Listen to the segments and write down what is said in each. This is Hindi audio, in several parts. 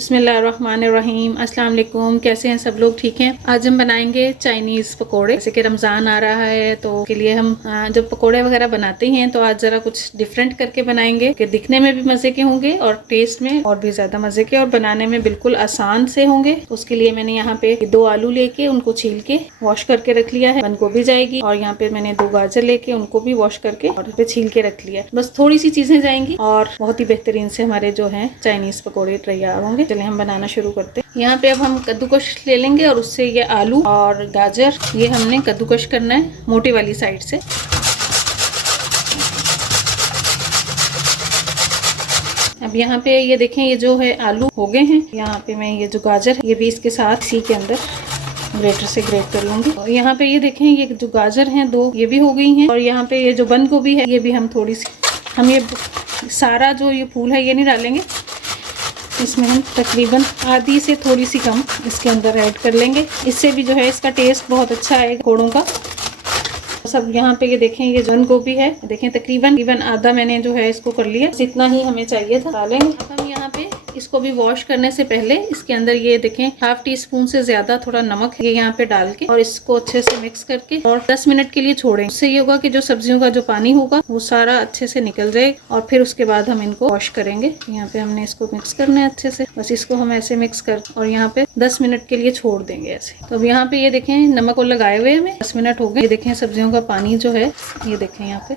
बिस्मिल्लाहिर्रहमानिर्रहीम। अस्सलाम वालेकुम। कैसे हैं सब लोग? ठीक हैं। आज हम बनाएंगे चाइनीज़ पकोड़े। जैसे कि रमज़ान आ रहा है तो के लिए हम जब पकोड़े वगैरह बनाते हैं तो आज ज़रा कुछ डिफरेंट करके बनाएंगे कि दिखने में भी मज़े के होंगे और टेस्ट में और भी ज़्यादा मज़े के और बनाने में बिल्कुल आसान से होंगे। उसके लिए मैंने यहाँ पे 2 आलू लेके उनको छील के वॉश करके रख लिया है। बंद गोभी जाएगी और यहाँ पे मैंने 2 गाजर लेके उनको भी वॉश करके और पे छील के रख लिया है। बस थोड़ी सी चीज़ें जाएंगी और बहुत ही बेहतरीन से हमारे जो है चाइनीज़ पकोड़े तैयार होंगे। चलिए हम बनाना शुरू करते हैं। यहाँ पे अब हम कद्दूकश ले लेंगे और उससे ये आलू और गाजर ये हमने कद्दूकश करना है मोटी वाली साइड से। अब यहाँ पे ये देखें ये जो है आलू हो गए हैं। यहाँ पे मैं ये जो गाजर है ये भी इसके साथ इसी के अंदर ग्रेटर से ग्रेट कर लूंगी। और यहाँ पे ये देखें ये जो गाजर हैं 2 ये भी हो गई हैं। और यहाँ पे ये जो बंद गोभी है ये भी हम थोड़ी सी हम ये सारा जो ये फूल है ये नहीं डालेंगे, इसमें हम तकरीबन आधी से थोड़ी सी कम इसके अंदर ऐड कर लेंगे। इससे भी जो है इसका टेस्ट बहुत अच्छा है पकोड़ों का। सब यहाँ पे ये देखें ये बंद गोभी है, देखें तकरीबन आधा मैंने जो है इसको कर लिया। इतना ही हमें चाहिए था। डालेंगे अब हम यहाँ पे इसको भी वॉश करने से पहले इसके अंदर ये देखें 1/2 टीस्पून से ज्यादा थोड़ा नमक ये यहाँ पे डाल के और इसको अच्छे से मिक्स करके और 10 मिनट के लिए छोड़ें। इससे ये होगा कि जो सब्जियों का जो पानी होगा वो सारा अच्छे से निकल जाए और फिर उसके बाद हम इनको वॉश करेंगे। यहाँ पे हमने इसको मिक्स करना है अच्छे से। बस इसको हम ऐसे मिक्स कर और यहाँ पे 10 मिनट के लिए छोड़ देंगे ऐसे। तो अब यहाँ पे ये देखें नमक को लगाए हुए हमें 10 मिनट हो गए। ये देखें सब्जियों का पानी जो है ये देखें यहाँ पे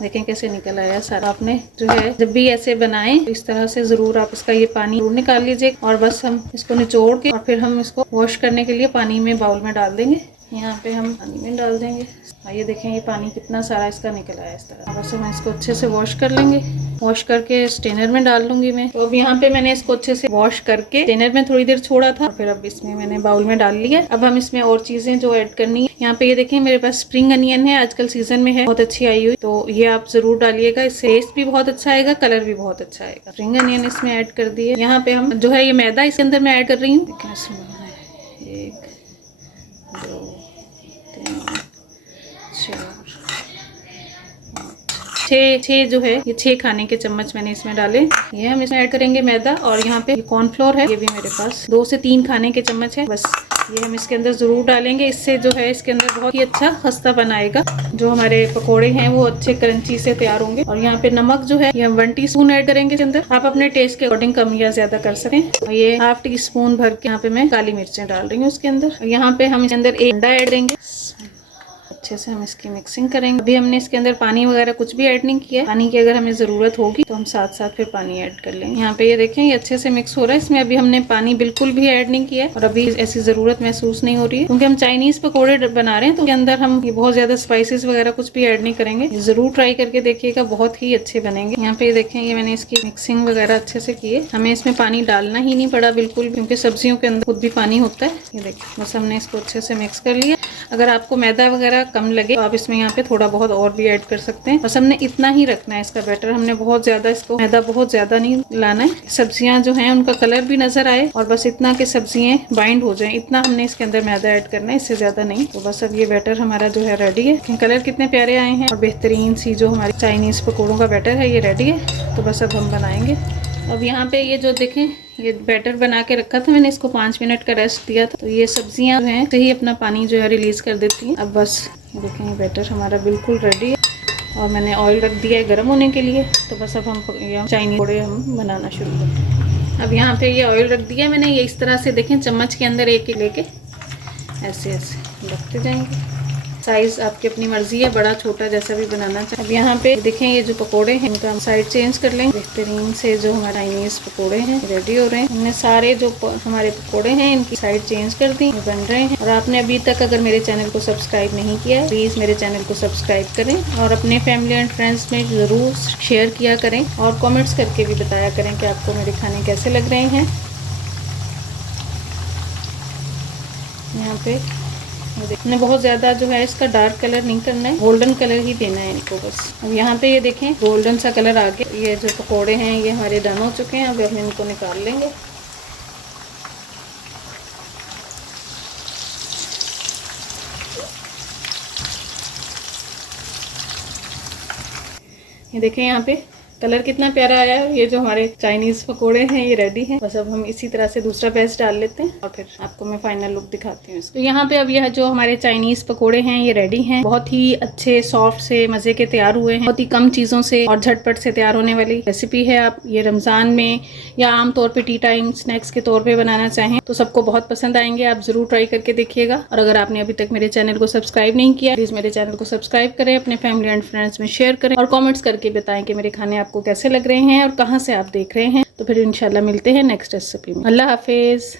देखें कैसे निकल आया सारा। आपने जो है जब भी ऐसे बनाएं तो इस तरह से जरूर आप इसका ये पानी जरूर निकाल लीजिए और बस हम इसको निचोड़ के और फिर हम इसको वॉश करने के लिए पानी में बाउल में डाल देंगे। यहाँ पे हम पानी में डाल देंगे। ये देखें ये पानी कितना सारा इसका निकल आया इस तरह। बस हम इसको अच्छे से वॉश कर लेंगे। वॉश करके स्ट्रेनर में डाल लूंगी मैं। तो अब यहाँ पे मैंने इसको अच्छे से वॉश करके स्ट्रेनर में थोड़ी देर छोड़ा था, फिर अब इसमें मैंने बाउल में डाल लिया। अब हम इसमें और चीजें जो ऐड करनी है, यहाँ पे ये देखें मेरे पास स्प्रिंग अनियन है, आजकल सीजन में है, बहुत अच्छी आई हुई, तो ये आप जरूर डालिएगा। इससे टेस्ट भी बहुत अच्छा आएगा, कलर भी बहुत अच्छा आएगा। स्प्रिंग अनियन इसमें ऐड कर दिए। यहाँ पे हम जो है ये मैदा इसके अंदर मैं ऐड कर रही हूँ। 1 2 3 4 6 जो है ये 6 खाने के चम्मच मैंने इसमें डाले। ये हम इसमें ऐड करेंगे मैदा। और यहाँ पे कॉर्नफ्लोर है, ये भी मेरे पास 2 से 3 खाने के चम्मच है। बस ये हम इसके अंदर जरूर डालेंगे। इससे जो है इसके अंदर बहुत ही अच्छा खस्ता बनाएगा। जो हमारे पकोड़े हैं वो अच्छे क्रंची से तैयार होंगे। और यहाँ पे नमक जो है ये हम 1 टीस्पून ऐड करेंगे इसके अंदर। आप अपने टेस्ट के अकॉर्डिंग कम या ज्यादा कर सकें। और ये 1/2 टीस्पून भर के यहाँ पे मैं काली मिर्चें डाल रही हूँ उसके अंदर। यहाँ पे हम इसके अंदर 1 अंडा ऐड करेंगे। अच्छे से हम इसकी मिक्सिंग करेंगे। अभी हमने इसके अंदर पानी वगैरह कुछ भी ऐड नहीं किया है। पानी की अगर हमें ज़रूरत होगी तो हम साथ साथ फिर पानी ऐड कर लेंगे। यहाँ पे ये देखें ये अच्छे से मिक्स हो रहा है। इसमें अभी हमने पानी बिल्कुल भी ऐड नहीं किया है और अभी ऐसी ज़रूरत महसूस नहीं हो रही है क्योंकि हम चाइनीज़ पकौड़े बना रहे हैं तो उसके अंदर हम ये बहुत ज़्यादा स्पाइसेस वगैरह कुछ भी ऐड नहीं करेंगे। ज़रूर ट्राई करके देखिएगा, बहुत ही अच्छे बनेंगे। यहाँ पे देखें ये मैंने इसकी मिक्सिंग वगैरह अच्छे से की है। हमें इसमें पानी डालना ही नहीं पड़ा बिल्कुल, क्योंकि सब्जियों के अंदर खुद भी पानी होता है। ये देखिए बस हमने इसको अच्छे से मिक्स कर लिया। अगर आपको मैदा वगैरह कम लगे तो आप इसमें यहाँ पे थोड़ा बहुत और भी ऐड कर सकते हैं। बस हमने इतना ही रखना है इसका बैटर। हमने बहुत ज्यादा इसको मैदा बहुत ज्यादा नहीं लाना है। सब्जियां जो हैं उनका कलर भी नजर आए और बस इतना कि सब्जियां बाइंड हो जाएं, इतना हमने इसके अंदर मैदा ऐड करना है, इससे ज्यादा नहीं। तो बस अब ये बैटर हमारा जो है रेडी है। कलर कितने प्यारे आए हैं और बेहतरीन सी जो हमारी चाइनीज पकौड़ों का बैटर है ये रेडी है। तो बस अब हम बनाएंगे। अब यहाँ पे ये जो देखें ये बैटर बना के रखा था मैंने, इसको 5 मिनट का रेस्ट दिया था। तो ये सब्जियां जो हैं सही अपना पानी जो है रिलीज कर देती हैं। अब बस देखें ये बैटर हमारा बिल्कुल रेडी है और मैंने ऑयल रख दिया है गर्म होने के लिए। तो बस अब हम चाइनीज पकौड़े हम बनाना शुरू करते हैं। अब यहाँ पे ये ऑयल रख दिया मैंने। ये इस तरह से देखें चम्मच के अंदर एक लेके ऐसे ऐसे रखते जाएंगे। साइज आपकी अपनी मर्जी है, बड़ा छोटा जैसा भी बनाना चाहिए। अब यहाँ पे देखें ये जो पकोड़े हैं इनका हम साइड चेंज कर लेंगे। बेहतरीन से जो हमारे चाइनीज पकोड़े हैं रेडी हो रहे हैं। हमने सारे जो हमारे पकोड़े हैं इनकी साइड चेंज कर दी, बन रहे हैं। और आपने अभी तक अगर मेरे चैनल को सब्सक्राइब नहीं किया है प्लीज़ मेरे चैनल को सब्सक्राइब करें और अपने फैमिली एंड फ्रेंड्स में ज़रूर शेयर किया करें और कॉमेंट्स करके भी बताया करें कि आपको मेरे खाने कैसे लग रहे हैं। यहाँ पे हमने बहुत ज़्यादा जो है इसका डार्क कलर नहीं करना है, गोल्डन कलर ही देना है इनको बस। अब यहाँ पे ये देखें गोल्डन सा कलर आ गया। ये जो पकोड़े हैं ये हमारे डन हो चुके हैं। अब हम इनको निकाल लेंगे। ये देखें यहाँ पे कलर कितना प्यारा आया है। ये जो हमारे चाइनीज पकोड़े हैं ये रेडी हैं। बस अब हम इसी तरह से दूसरा बैच डाल लेते हैं और फिर आपको मैं फाइनल लुक दिखाती हूँ। तो यहाँ पे अब यह जो हमारे चाइनीज पकोड़े हैं ये रेडी हैं। बहुत ही अच्छे सॉफ्ट से मजे के तैयार हुए हैं। बहुत ही कम चीजों से और झटपट से तैयार होने वाली रेसिपी है। आप ये रमजान में या आम तौर पे टी टाइम स्नैक्स के तौर पे बनाना चाहें तो सबको बहुत पसंद आएंगे। आप जरूर ट्राई करके देखिएगा। और अगर आपने अभी तक मेरे चैनल को सब्सक्राइब नहीं किया प्लीज मेरे चैनल को सब्सक्राइब करें, अपने फैमिली एंड फ्रेंड्स में शेयर करें और कमेंट्स करके बताएं कि मेरे खाने आपको कैसे लग रहे हैं और कहाँ से आप देख रहे हैं। तो फिर इंशाल्लाह मिलते हैं नेक्स्ट रेसिपी में। अल्लाह हाफिज।